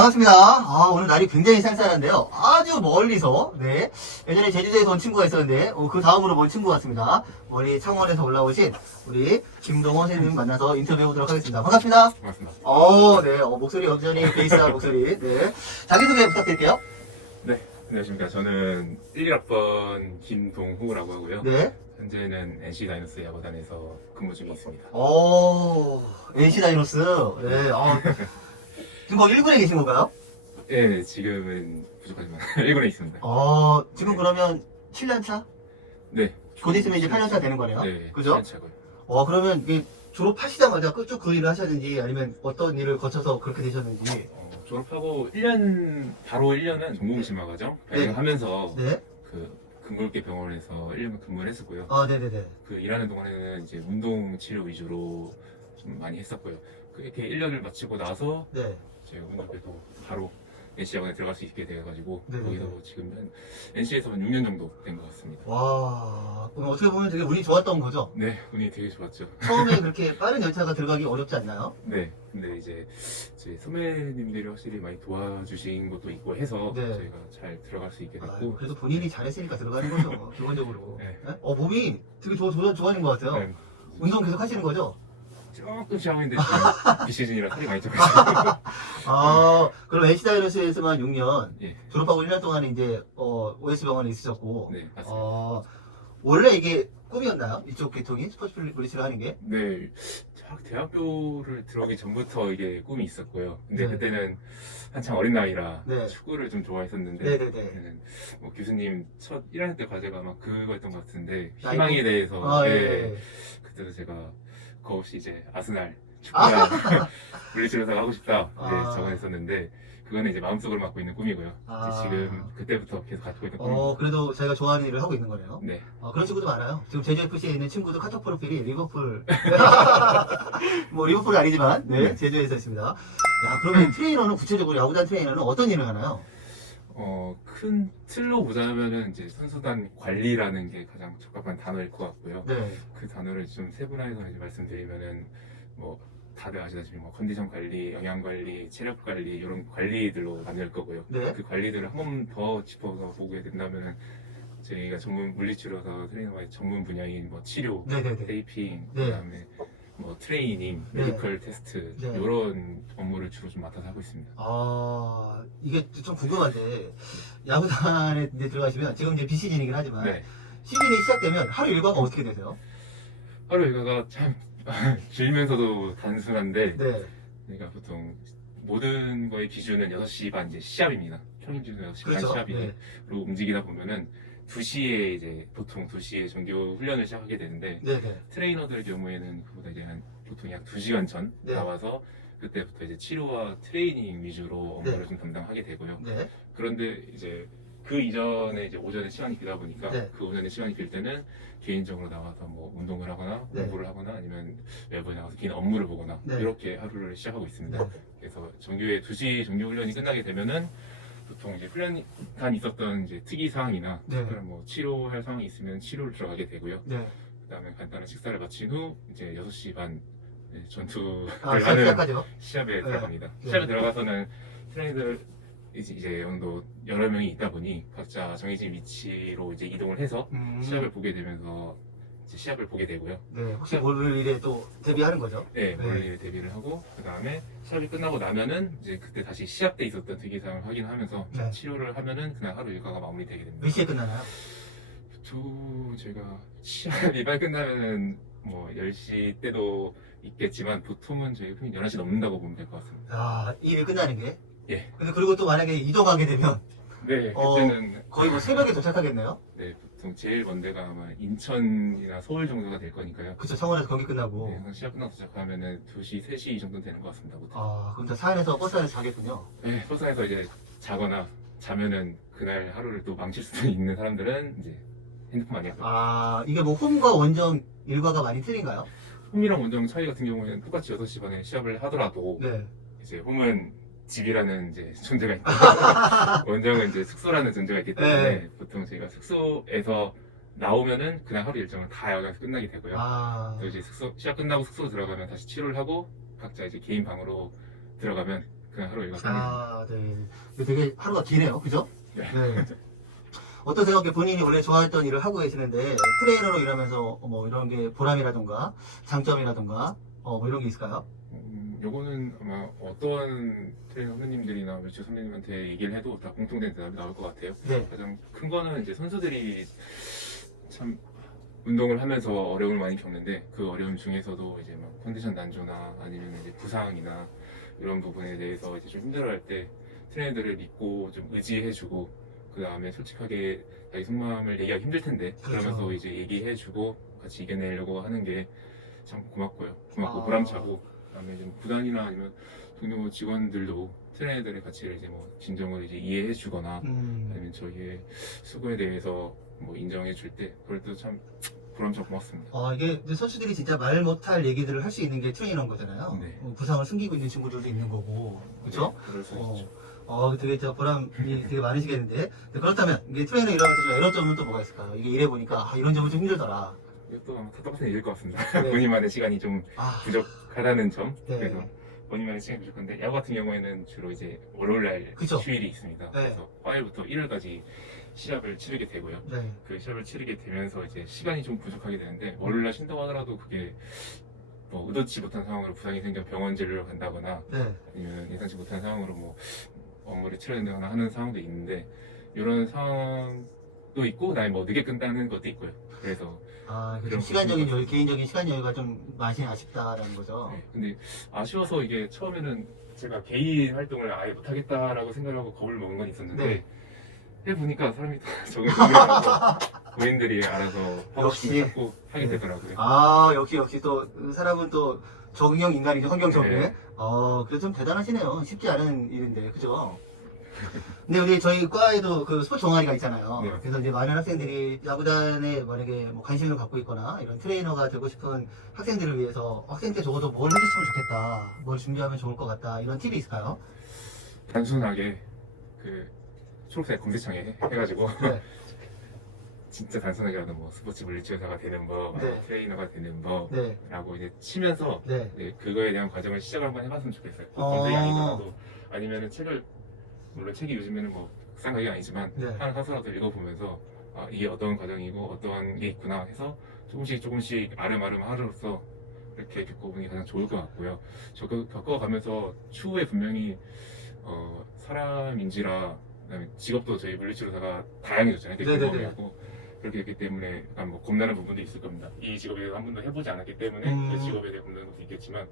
반갑습니다. 오늘 날이 굉장히 쌀쌀한데요. 아주 멀리서, 네. 예전에 제주도에서 온 친구가 있었는데, 그 다음으로 본 친구 같습니다. 머리 창원에서 올라오신 우리 김동원 선생님 만나서 인터뷰해보도록 하겠습니다. 반갑습니다. 반갑습니다. 네. 목소리 여전히 베이스한 목소리. 네. 자기소개 부탁드릴게요. 네, 안녕하십니까. 저는 11학번 김동호라고 하고요. 네. 현재는 NC 다이노스 야구단에서 근무 중에 있습니다. NC 다이노스. 네. 지금 뭐 1군에 계신 건가요? 네, 지금은 부족하지만 1군에 있습니다. 지금 그러면 7년차? 네. 곧 있으면 이제 8년차 되는 거네요. 네, 그죠? 차고요. 그러면 이게 졸업하시자마자 쭉 그 일을 하셨는지 아니면 어떤 일을 거쳐서 그렇게 되셨는지. 졸업하고 1년, 바로 1년은 전공심화 과정 발령하면서 네. 그 근골계 병원에서 1년 근무를 했었고요. 네네네. 그 일하는 동안에는 이제 운동 치료 위주로 좀 많이 했었고요. 이렇게 1년을 마치고 나서 네. 제가 운동에도 바로 NC 야구에 들어갈 수 있게 돼가지고 네네네. 거기서 지금 NC에서 한 6년 정도 된 것 같습니다. 와, 그럼 어떻게 보면 되게 운이 좋았던 거죠? 네, 운이 되게 좋았죠. 처음에 그렇게 빠른 열차가 들어가기 어렵지 않나요? 네, 근데 이제 제 선배님들이 확실히 많이 도와주신 것도 있고 해서 네. 저희가 잘 들어갈 수 있게 됐고. 그래도 본인이 잘했으니까 들어가는 거죠, 기본적으로. 네. 네? 몸이 되게 좋아하는 것 같아요. 네, 운동 계속 하시는 거죠? 조금씩 하고 있는데 지금 비시즌이라 살이 많이 쪄가지고. 그럼 NC 다이노스에서만 6년, 예, 졸업하고 1년 동안 이제, OS 병원에 있으셨고, 네, 맞습니다. 원래 이게 꿈이었나요? 이쪽 계통이? 스포츠 블리츠를 하는 게? 네, 대학교를 들어가기 전부터 이게 꿈이 있었고요. 근데 네. 그때는 한창 어린 나이라 네. 축구를 좀 좋아했었는데 네네네. 그때는 뭐 교수님 첫 1학년 때 과제가 아마 그거였던 것 같은데 나이도? 희망에 대해서 예. 그때도 제가 겁없이 이제 아스날 축구나 물리치료사 하고 싶다 이제 적어냈었는데 그거는 이제 마음속으로 맡고 있는 꿈이고요. 이제 지금 그때부터 계속 갖고 있는 꿈입니다. 그래도 자기가 좋아하는 일을 하고 있는 거네요. 네. 그런 친구도 많아요. 지금 제주 FC에 있는 친구도 카톡 프로필이 리버풀. 뭐 리버풀은 아니지만, 네, 네. 제주에서 있습니다. 야, 그러면 트레이너는 구체적으로 야구단 트레이너는 어떤 일을 하나요? 큰 틀로 보자면은 이제 선수단 관리라는 게 가장 적합한 단어일 것 같고요. 네. 그 단어를 좀 세분화해서 이제 말씀드리면은 뭐 다들 아시다시피 뭐 컨디션 관리, 영양 관리, 체력 관리 이런 관리들로 나눌 거고요. 네. 그 관리들을 한 번 더 짚어서 보게 된다면은 저희가 전문 물리치료사 트레이너의 전문 분야인 뭐 치료, 네네네. 테이핑, 네. 그다음에 뭐 트레이닝, 네. 메디컬 테스트 네. 이런 업무를 주로 좀 맡아서 하고 있습니다. 이게 좀 궁금한데, 야구단에 이제 들어가시면, 지금 이제 비시즌이긴 하지만, 네. 시즌이 시작되면 하루 일과가 어떻게 되세요? 하루 일과가 참 길면서도 단순한데 네. 그러니까 보통 모든 거의 기준은 6시 반 이제 시합입니다. 평일 기준 6시 반 그렇죠. 시합으로 네. 움직이다 보면은 2시에 이제 보통 2시에 정규 훈련을 시작하게 되는데 네네. 트레이너들 경우에는 그보다 이제 한 보통 약 2시간 전 네. 나와서 그때부터 이제 치료와 트레이닝 위주로 업무를 네. 좀 담당하게 되고요. 네. 그런데 이제 그 이전에 이제 오전에 시간이 비다 보니까 네. 그 오전에 시간이 빌 때는 개인적으로 나와서 뭐 운동을 하거나 네. 공부를 하거나 아니면 외부에 나가서 개인 업무를 보거나 네. 이렇게 하루를 시작하고 있습니다. 네. 그래서 정규의 2시 정규 훈련이 끝나게 되면은 보통 이제 훈련간 있었던 이제 특이 사항이나 네. 특별한 뭐 치료할 상황이 있으면 치료를 들어가게 되고요. 네. 그다음에 간단한 식사를 마친 후 이제 6시 반 전투를 시작 하는 시작하죠. 시합에 네. 들어갑니다. 네. 시합에 들어가서는 트레이너들 이제 정도 여러 명이 있다 보니 각자 정해진 위치로 이제 이동을 해서 시합을 보게 되면서 이제 시합을 보게 되고요. 네. 혹시 올 일에 또 데뷔하는 거죠? 네, 네. 멀리 데뷔를 하고 그 다음에 시합이 끝나고 나면은 이제 그때 다시 시합 때 있었던 특이사항을 확인하면서 네. 치료를 하면은 그날 하루 일과가 마무리되게 됩니다. 몇 시에 끝나나요? 제가 시합이 빨리 끝나면은 뭐 10시 때도 있겠지만 보통은 저희 흔히 11시 넘는다고 보면 될 것 같습니다. 일이 끝나는 게? 예. 근데 그리고 또 만약에 이동하게 되면 네, 그때는 거의 뭐 새벽에 도착하겠네요? 네, 보통 제일 먼 데가 아마 인천이나 서울 정도가 될 거니까요. 그쵸, 청원에서 경기 끝나고. 네, 항상 시합 끝나고 도착하면은 2시, 3시 정도 되는 것 같습니다. 보통. 그럼 다 차 안에서 버스 안에서 자겠군요. 네, 버스에서 이제 자거나 자면은 그날 하루를 또 망칠 수도 있는 사람들은 이제 핸드폰 많이 하고. 이게 뭐 홈과 원정 일과가 많이 틀린가요? 홈이랑 원정 차이 같은 경우에는 똑같이 6시 반에 시합을 하더라도 네. 이제 홈은 집이라는 이제 존재가 있고 원정은 이제 숙소라는 존재가 있기 때문에 네. 보통 저희가 숙소에서 나오면은 그날 하루 일정을 다 야간에서 끝나게 되고요. 또 이제 시합 끝나고 숙소로 들어가면 다시 치료를 하고 각자 이제 개인 방으로 들어가면 그냥 하루 일과 끝내는. 아, 네. 이거 되게 하루가 기네요. 그죠? 네. 네. 어떠세요? 이렇게 본인이 원래 좋아했던 일을 하고 계시는데 트레이너로 일하면서 뭐 이런 게 보람이라던가 장점이라던가 뭐 이런 게 있을까요? 요거는 아마 어떤 트레이너 선배님들이나 멸치 선배님한테 얘기를 해도 다 공통된 대답이 나올 것 같아요. 네. 가장 큰 거는 이제 선수들이 참 운동을 하면서 어려움을 많이 겪는데 그 어려움 중에서도 이제 막 컨디션 난조나 아니면 이제 부상이나 이런 부분에 대해서 이제 좀 힘들어할 때 트레이너들을 믿고 좀 의지해주고 그 다음에 솔직하게 자기 속마음을 얘기하기 힘들 텐데 그렇죠. 그러면서 이제 얘기해주고 같이 이겨내려고 하는 게 참 고맙고요. 고맙고 아. 보람차고 그다음에 좀 구단이나 아니면 동료 직원들도 트레이너들의 가치를 이제 뭐 진정을 이제 이해해주거나 아니면 저희의 수고에 대해서 뭐 인정해줄 때 그럴 때도 참 보람차고 고맙습니다. 이게 이제 선수들이 진짜 말 못할 얘기들을 할 수 있는 게 트레이너인 거잖아요. 네. 부상을 숨기고 있는 친구들도 있는 거고, 그렇죠? 네, 그럴 수 어. 있죠. 되게 진짜 보람이 되게 많으시겠는데. 네, 그렇다면 이게 트레이너 일하면서 좀 에러점은 또 뭐가 있을까요? 이게 일해 보니까 이런 점은 좀 힘들더라. 이것도 아마 다 똑같은 일일 것 같습니다. 네. 본인만의 시간이 좀 아, 부족하다는 점. 네. 그래서 본인만의 시간이 부족한데 야구 같은 경우에는 주로 이제 월요일날 그쵸. 휴일이 있습니다. 네. 그래서 화요일부터 일요일까지 시합을 치르게 되고요. 네. 그 시합을 치르게 되면서 이제 시간이 좀 부족하게 되는데 월요일날 쉰다고 하더라도 그게 뭐 의도치 못한 상황으로 부상이 생겨 병원 진료를 간다거나 네. 아니면 예상치 못한 상황으로 뭐 업무를 치러야 된다거나 하는 상황도 있는데 이런 상황도 있고 그다음에 뭐 늦게 끝나는 것도 있고요. 그래서 좀 그런 시간적인 부분이 여유, 개인적인 시간 여유가 좀 많이 아쉽다라는 거죠. 네, 근데 아쉬워서 이게 처음에는 제가 개인 활동을 아예 못하겠다라고 생각하고 겁을 먹은 건 있었는데 네. 해보니까 사람이 다 적응을 하고 고인들이 알아서 하고 싶은 역시. 걸 자꾸 하게 네. 되더라고요. 역시 또 사람은 또 적응형 인간이죠. 환경 적응. 네. 그래서 좀 대단하시네요. 쉽지 않은 일인데, 그죠? 근데 우리 저희 과에도 그 스포츠 동아리가 있잖아요. 네. 그래서 이제 많은 학생들이 야구단에 만약에 뭐 관심을 갖고 있거나 이런 트레이너가 되고 싶은 학생들을 위해서 학생 때 적어도 뭘 해줬으면 좋겠다, 뭘 준비하면 좋을 것 같다, 이런 팁이 있을까요? 단순하게 그 초록색 검색창에 해가지고 네. 진짜 단순하게라도 뭐 스포츠 물리치료사가 되는 법, 네. 트레이너가 되는 법라고 네. 이제 치면서 네. 네, 그거에 대한 과정을 시작을 한번 해봤으면 좋겠어요. 어. 검색이 아니더라도 아니면은 책을 물론 책이 요즘에는 뭐 비싼 가격이 아니지만 네. 하나 사서라도 읽어보면서 이게 어떤 과정이고 어떠한 게 있구나 해서 조금씩 아름아름 하루로서 이렇게 겪어보는 게 가장 좋을 것 같고요. 저 그 겪어가면서 추후에 분명히 사람인지라 그다음에 직업도 저희 물리치료사가 다양해졌잖아요. 되게 네네네. 궁금해하고 그렇게 했기 때문에 약간 뭐 겁나는 부분도 있을 겁니다. 이 직업에 대해서 한 번도 해보지 않았기 때문에 그 직업에 대해 겁나는 것도 있겠지만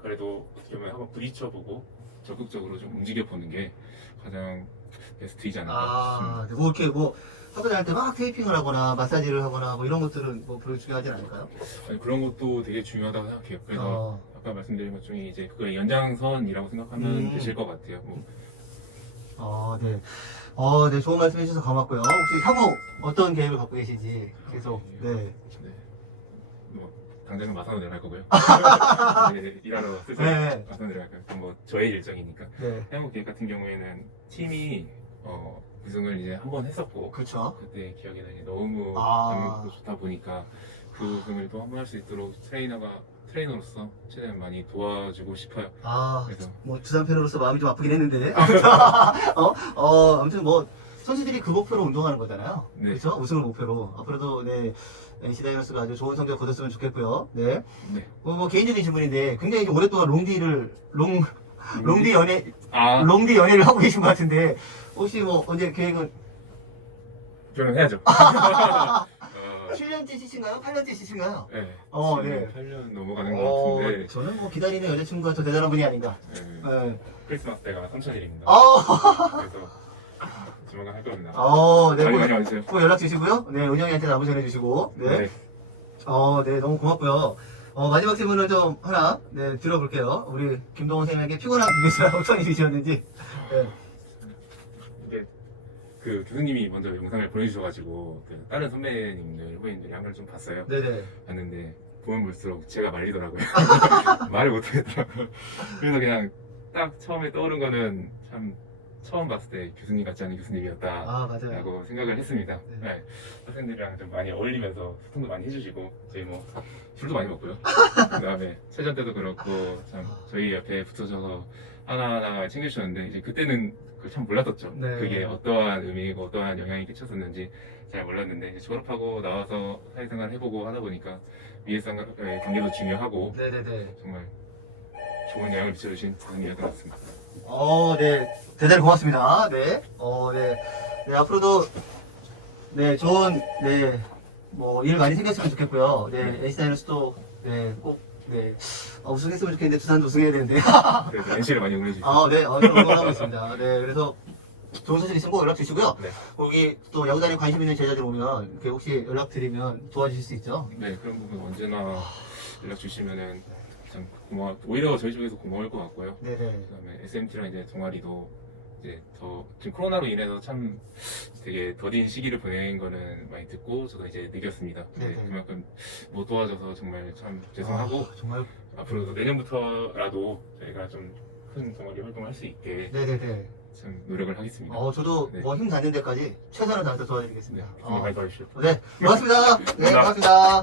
그래도 어떻게 보면 한번 부딪혀보고 적극적으로 좀 움직여보는 게 가장 베스트이지 않을까 싶습니다. 뭐 이렇게 뭐 학교 다닐 때 막 테이핑을 하거나 마사지를 하거나 뭐 이런 것들은 뭐 별로 중요하지 않을까요? 아니, 그런 것도 되게 중요하다고 생각해요. 그래서 아까 말씀드린 것 중에 이제 그거의 연장선이라고 생각하면 되실 것 같아요. 뭐 네. 네, 좋은 말씀 해주셔서 고맙고요. 혹시 향후 어떤 계획을 갖고 계신지 계속, 네. 네. 뭐 당장은 마산으로 내려갈 거고요. 네, 일하러 슬슬 네. 마산으로 내려갈 거예요. 뭐 저의 일정이니까. 네. 향후 계획 같은 경우에는 팀이 우승을 이제 한 번 했었고 그렇죠. 그때 기억이 나니 너무 아. 감명도 좋다 보니까 그 우승을 또 한 번 할 수 있도록 트레이너로서 최대한 많이 도와주고 싶어요. 그래서 뭐 두산 팬으로서 마음이 좀 아프긴 했는데. 아무튼 뭐 선수들이 그 목표로 운동하는 거잖아요. 네. 그렇죠? 우승을 목표로. 앞으로도 네. NC 다이노스가 아주 좋은 성적 거뒀으면 좋겠고요. 네. 네. 뭐 개인적인 질문인데 굉장히 오랫동안 롱디 아 연애를 하고 계신 것 같은데 혹시 뭐 언제 계획은 저는 해야죠. 7년째 시신가요? 8년째 시신가요? 네. 네. 지금 8년 넘어가는 것 같은데 저는 뭐 기다리는 여자친구가 더 대단한 분이 아닌가. 네. 네. 크리스마스 때가 3,000일입니다. 그래서 조만간 할 겁니다. 네. 많이 많이 와주세요. 꼭 연락 주시고요. 네, 은영이한테 나무 전해주시고. 네. 네. 네, 너무 고맙고요. 마지막 질문을 좀 하나, 네, 들어볼게요. 우리 김동원 선생님에게 피곤한 비교수라고 어떤 일이셨는지. 네. 이게 그 교수님이 먼저 영상을 보내주셔가지고 그 다른 선배님들, 후배님들이 한 걸 좀 봤어요. 네네. 봤는데 보면 볼수록 제가 말리더라고요. 말을 못하겠더라고요. 그래서 그냥 딱 처음에 떠오른 거는 참 처음 봤을 때 교수님 같지 않은 교수님이었다. 맞아요. 라고 생각을 했습니다. 네. 네. 학생들이랑 좀 많이 어울리면서 소통도 많이 해주시고 저희 뭐 술도 많이 먹고요. 그 다음에 체전 때도 그렇고 참 저희 옆에 붙어줘서 하나하나 챙겨주셨는데 이제 그때는 그걸 참 몰랐었죠. 네. 그게 어떠한 의미고 어떠한 영향이 끼쳤었는지 잘 몰랐는데 이제 졸업하고 나와서 사회생활 해보고 하다 보니까 위해상과의 관계도 중요하고 네네네. 정말 좋은 영향을 미쳐주신 분이었던 것 같습니다. 네. 대단히 고맙습니다. 네. 네. 네, 앞으로도, 네, 좋은, 네, 뭐, 일 많이 생겼으면 좋겠고요. 네, NC다이노스도, 네, 꼭, 네, 우승했으면 좋겠는데, 두산도 우승해야 되는데. 그래서 NC를 많이 응원해주시고 네, 응원하고 있습니다. 네, 그래서, 좋은 소식 있으면 꼭 연락 주시고요. 네. 거기 또 야구단에 관심 있는 제자들 오면, 이렇게 혹시 연락드리면 도와주실 수 있죠? 네, 그런 부분 언제나 연락 주시면은 참 오히려 저희 쪽에서 고마울 것 같고요. 네네. 그다음에 SMT랑 이제 동아리도 이제 더 지금 코로나로 인해서 참 되게 더딘 시기를 보낸 거는 많이 듣고 저도 이제 느꼈습니다. 네, 네네. 그만큼 못 도와줘서 정말 참 죄송하고 정말. 앞으로도 내년부터라도 저희가 좀 큰 동아리 활동을 할 수 있게 네네네. 참 노력을 하겠습니다. 저도 네. 뭐 힘 닿는 데까지 최선을 다해서 도와드리겠습니다. 네, 많이 도와주시죠. 네, 고맙습니다. 네, 고맙습니다.